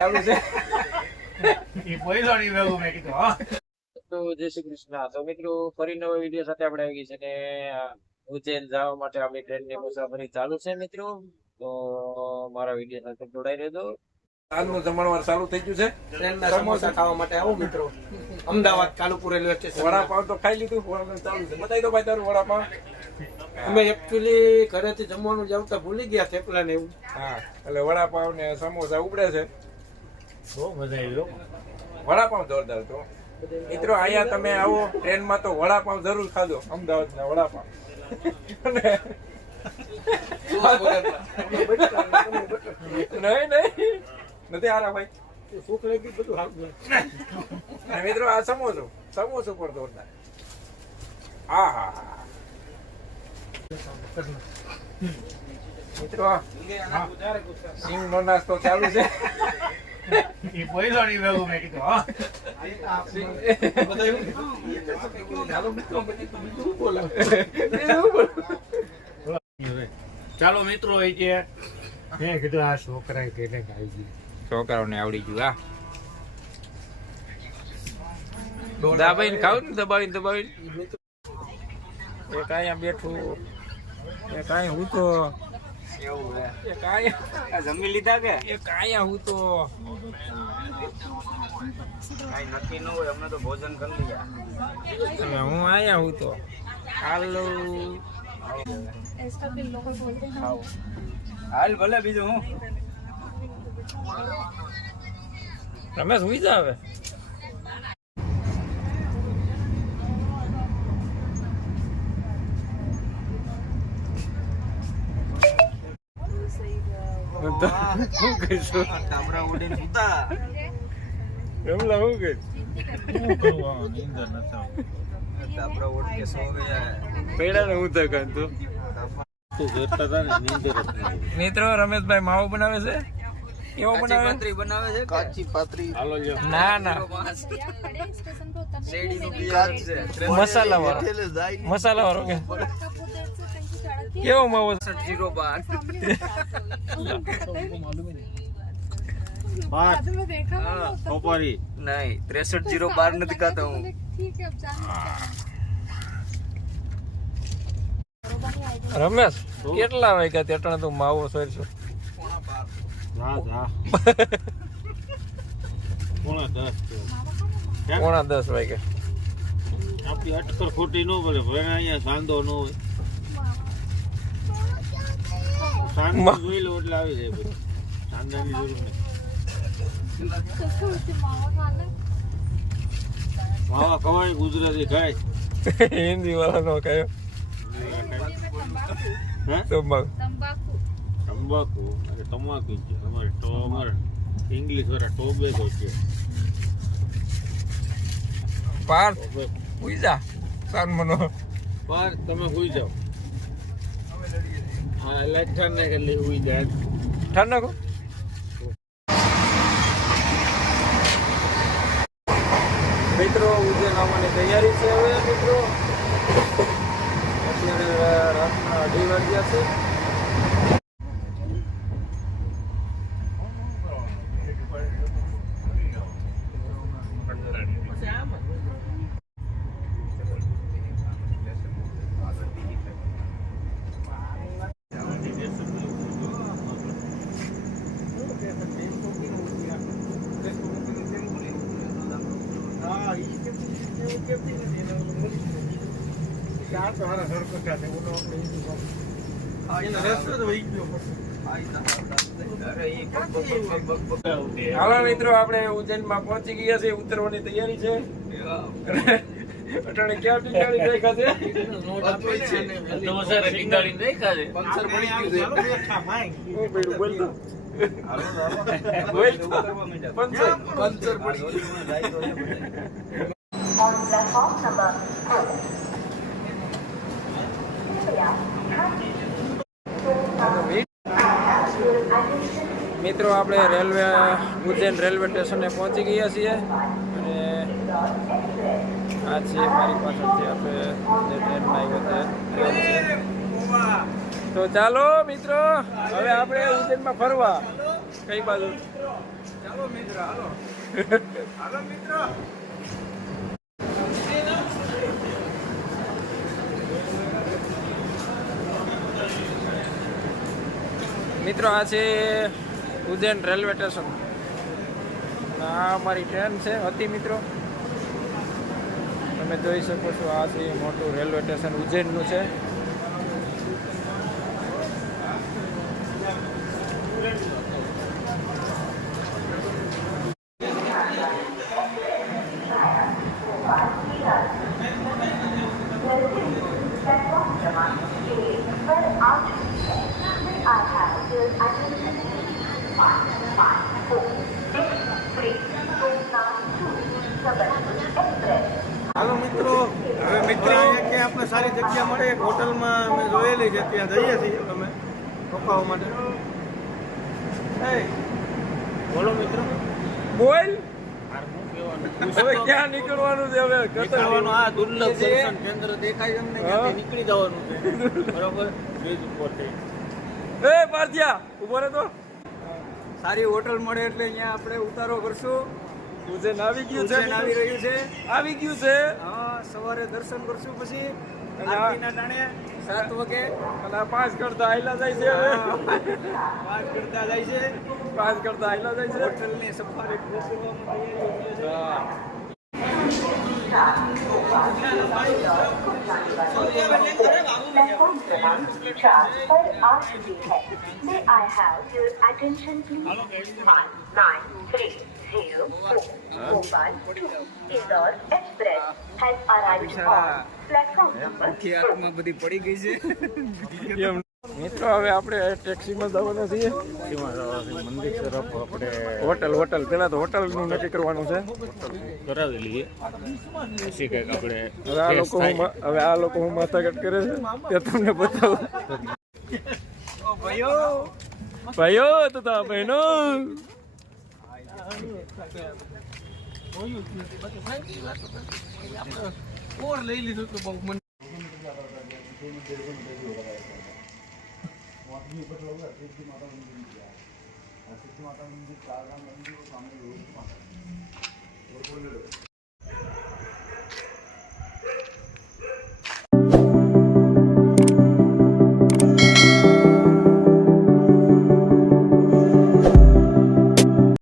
ચાલુ છે એ પૈસો ની વેગું મેં કીધું હા. તો જય શ્રી કૃષ્ણ. તો મિત્રો ફરી નવા વિડીયો સાથે આપણે આવી ગઈ છે ને ઉજ્જૈન જવા માટે આપણી ટ્રેનની મુસાફરી ચાલુ છે મિત્રો. તો મારા વિડીયો સાથે જોડાઈ રહેજો. આજનું જમણવાર ચાલુ થઈ ગયું છે. ટ્રેનના સમોસા ખાવા માટે આવો મિત્રો. Ahmedabad Kalupur railway station. વડાપાવ તો ખાઈ લીધું. વડાપાવ ચાલુ છે. બતાવી દો ભાઈ તારું વડાપાવ. અમે એકચ્યુઅલી ઘરેથી જમવાનું જાવતા ભૂલી ગયા થેપલા ને એવું. હા એટલે વડાપાવ ને સમોસા ઉપડે છે. બહુ મજા આવી હો. વડાપાવ જોરદાર તો મિત્રો અહીંયા તમે આવો ટ્રેનમાં તો વડાપાવ જરૂર ખાજો. અમદાવાદ ના વડાપાવ નહીં નથી હારા ભાઈ. ભૂખ લાગી બધું હાલ. અને મિત્રો આ સમોસો પણ જોરદાર. હા હા હા મિત્રો સિંગ નો નાસ્તો ચાલુ છે. એ પૈસો ની વેગું મેં કીધું હા. ચાલો મિત્રો એ છે મેં કીધું આ છોકરા કેને ખાઈ ગયું. છોકરાઓને આવડી ગયું. હા દબાઈને ખાવ ને દબાવીને એક અહીંયા બેઠું એક અહીંયા હું તો એક અહીંયા જમી લીધા કે એક અહીંયા હું તો કઈ નક્કી ન હોય. અમને તો ભોજન કરી લીધા. હું અહીંયા હું તો હાલો इसका बिल लोग बोलते हैं હાલ ભલે બીજું હું રમેશ હુઈ જા હવે. શું કહીશું ટાબરા ઉડીને ઉતા રમલા શું કહીશ ટાબરા ઉડ કે સો ગયા. પેડા ને હું થકાન તું મિત્રો રમેશભાઈ માવો બનાવે છે. કેવો બનાવે બનાવે છે કાચી પાતરી. ના ના स्टेशन पे उतरने શેરડી નું બિયાર છે. મસાલા વાળો કે કેવો માવો 012 बाद में देखा हाँ, સોપારી નહીં 63 નથી ખાતો હું. ठीक है अब जाने રમેશ કેટલા વાગ્યા તેટણા તું માવો સોરશો? જા જા કોણા 10 પોણા 10 વાગ્યા. આપી અટકર ખોટી ન પડે ભલે અહીંયા સાંધો ન હોય. સાંધો જોઈ લો એટલે આવી જાય બધું. સાંધાની જરૂર નહીં. માવા ખવાય ગુજરાતી ખાય. હિન્દી વાળા નો કયો હે તંબાકુ. તંબાકુ અરે તમાકુ છે અમારે તો અમારે ઇંગ્લિશ વાળા ટોબેકો છે. પાર્થ હુઈ જા સાન મનો. પર તમે સુઈ જાઓ. હા લાઈટ ને કે લઈ સુઈ જાય. ઠંડા કો મિત્રો ઉજ્જૈન આવવાની તૈયારી છે હવે મિત્રો. અત્યારે રાતના 2 વાગ્યા છે. હાલો મિત્રો આપણે ઉજ્જૈનમાં પહોંચી ગયા છે. ઉતરવાની તૈયારી છે. અટાણે ક્યાં ટીંગાડી દેખા છે? પંચર પડી ગયું છે. હું પેલું બોલતો બોલ. પંચર પડી મિત્રો આપણે ઉજ્જૈન રેલવે સ્ટેશને પહોંચી ગયા છીએ અને આ છે મારી પાછળથી આપણે જે ટ્રેનમાં આવ્યો છે. તો ચાલો મિત્રો હવે આપણે ઉજ્જૈનમાં ફરવા. કઈ બાજુ? હાલો મિત્ર હાલો હાલો મિત્ર. મિત્રો આ છે ઉજ્જૈન રેલવે સ્ટેશન. આ અમારી ટ્રેન છે હતી મિત્રો. તમે જોઈ શકો છો આ છે મોટું રેલવે સ્ટેશન ઉજ્જૈનનું છે. હાલો મિત્રો, હવે મિત્રો અહીંયા ક્યાં આપણે સારી જગ્યા મળે એક હોટલમાં અમે જોયેલી છે, ત્યાં જઈએ છીએ અમે રોકાવા માટે. બોલો મિત્રો. બોલ મારે શું કહેવાનું? હવે ક્યાં નીકળવાનું છે? હવે નીકળવાનું આ દુર્લભ છે. દર્શન કેન્દ્ર દેખાય તમને હા. ત્યાંથી નીકળી જવાનું છે બરોબર બ્રિજ ઉપરથી. એ પાર્થિયા ઉભો રહે તો. સારી હોટલ મળે એટલે અહીંયા આપણે ઉતારો કરશું. ઉજ્જૈન આવી ગયું છે. ઉજ્જૈન આવી રહ્યું છે. આવી ગયું છે. હા, સવારે દર્શન કરશું, પછી અને આ- આરતીના ટાણે 7 વાગે અને આ 5 કરતા આયલા જાય છે હવે. વાત કરતા જાય છે. 5 કરતા આયલા જાય છે. હોટલની સફારી બેસવામાં તૈયારી છે. હા. May I have your attention please? 1930 Indore Express has arrived on platform number આખી આંખમાં બધી પડી ગઈ છે. એમ. મિત્રો હવે આપણે ટેક્સીમાં જવાના છીએ. મંદિર તરફ આપણે હોટલ પેલા તો હોટલનું નક્કી કરવાનું છે. કરાવી લઈએ પછી કંઈક આપણે હવે આ લોકો હું માથાકટ કરે છે તે તમને બતાવું. ભાઈઓ તથા બહેનો, ઓર લઈ લીધું તો બહુ મને माता मंदिर 4 मंदिर सामने रोड